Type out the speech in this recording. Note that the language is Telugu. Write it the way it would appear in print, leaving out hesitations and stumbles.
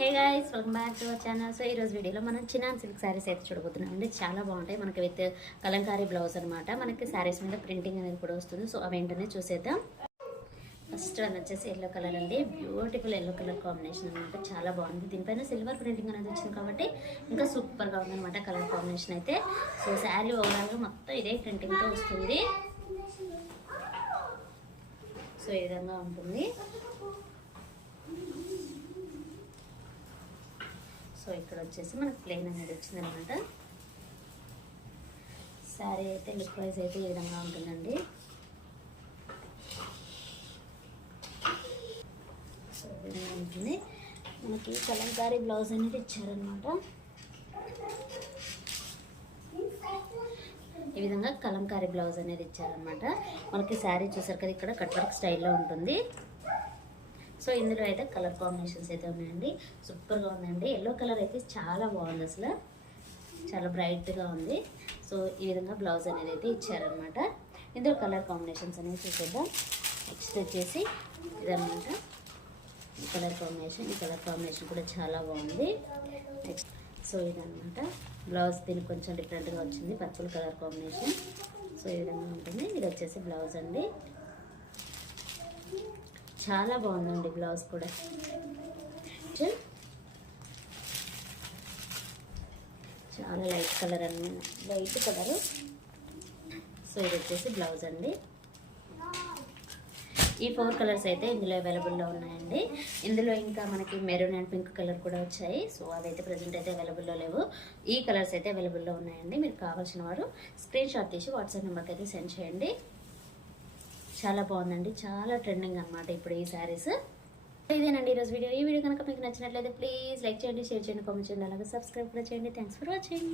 Hey guys, welcome back to our channel. So ఈరోజు వీడియోలో మనం చినాన్ సిల్క్ శారీస్ అయితే చూడబోతున్నాం అండి. చాలా బాగుంటాయి. మనకి విత్ కలంకారీ బ్లౌజ్ అనమాట. మనకి శారీస్ మీద ప్రింటింగ్ అనేది కూడా వస్తుంది. సో అవేంటనే చూసేద్దాం. ఫస్ట్ వన్ వచ్చేసి ఎల్లో కలర్ అండి. బ్యూటిఫుల్ ఎల్లో కలర్ కాంబినేషన్ అనమాట. చాలా బాగుంది. దీనిపైన సిల్వర్ ప్రింటింగ్ అనేది వచ్చింది కాబట్టి ఇంకా సూపర్గా ఉందన్నమాట కలర్ కాంబినేషన్ అయితే. సో శారీ ఓవరాల్గా మొత్తం ఇదే ప్రింటింగ్తో వస్తుంది. సో ఈ విధంగా ఉంటుంది. సో ఇక్కడ వచ్చేసి మనకు ప్లెయిన్ అనేది వచ్చింది అనమాట. శారీ అయితే లుక్ వైజ్ అయితే ఈ విధంగా ఉంటుందండి. సో ఈ విధంగా ఉంటుంది. మనకి కలంకారీ బ్లౌజ్ అనేది ఇచ్చారనమాట. ఈ విధంగా కలంకారీ బ్లౌజ్ అనేది ఇచ్చారనమాట. మనకి శారీ చూసారు కదా, ఇక్కడ కట్ వర్క్ స్టైల్లో ఉంటుంది. సో ఇందులో అయితే కలర్ కాంబినేషన్స్ అయితే ఉన్నాయండి. సూపర్గా ఉందండి. ఎల్లో కలర్ అయితే చాలా బాగుంది, అసలు చాలా బ్రైట్గా ఉంది. సో ఈ విధంగా బ్లౌజ్ అనేది అయితే ఇచ్చారనమాట. ఇందులో కలర్ కాంబినేషన్స్ అనేవి చూసేద్దాం. నెక్స్ట్ వచ్చేసి ఇదనమాట ఈ కలర్ కాంబినేషన్. ఈ కలర్ కాంబినేషన్ కూడా చాలా బాగుంది. నెక్స్ట్ సో ఇదనమాట బ్లౌజ్. దీనికి కొంచెం డిఫరెంట్గా వచ్చింది, పర్పుల్ కలర్ కాంబినేషన్. సో ఈ విధంగా ఉంటుంది. ఇది వచ్చేసి బ్లౌజ్ అండి. చాలా బాగుందండి బ్లౌజ్ కూడా. చాలా లైట్ కలర్ అండి, లైట్ కలరు. సో ఇది వచ్చేసి బ్లౌజ్ అండి. ఈ 4 కలర్స్ అయితే ఇందులో అవైలబుల్లో ఉన్నాయండి. ఇందులో ఇంకా మనకి మెరూన్ అండ్ పింక్ కలర్ కూడా వచ్చాయి. సో అదైతే ప్రజెంట్ అయితే అవైలబుల్లో లేవు. ఈ కలర్స్ అయితే అవైలబుల్లో ఉన్నాయండి. మీరు కావాల్సిన వారు స్క్రీన్ షాట్ తీసి వాట్సాప్ నెంబర్కి అయితే సెండ్ చేయండి. చాలా బాగుందండి. చాలా ట్రెండింగ్ అనమాట ఇప్పుడు ఈ శారీస్. ఇదేనండి ఈరోజు వీడియో. ఈ వీడియో కనుక మీకు నచ్చినట్లయితే ప్లీజ్ లైక్ చేయండి, షేర్ చేయండి, కామెంట్ చేయండి, అలాగే సబ్స్క్రైబ్ కూడా చేయండి. Thanks for watching.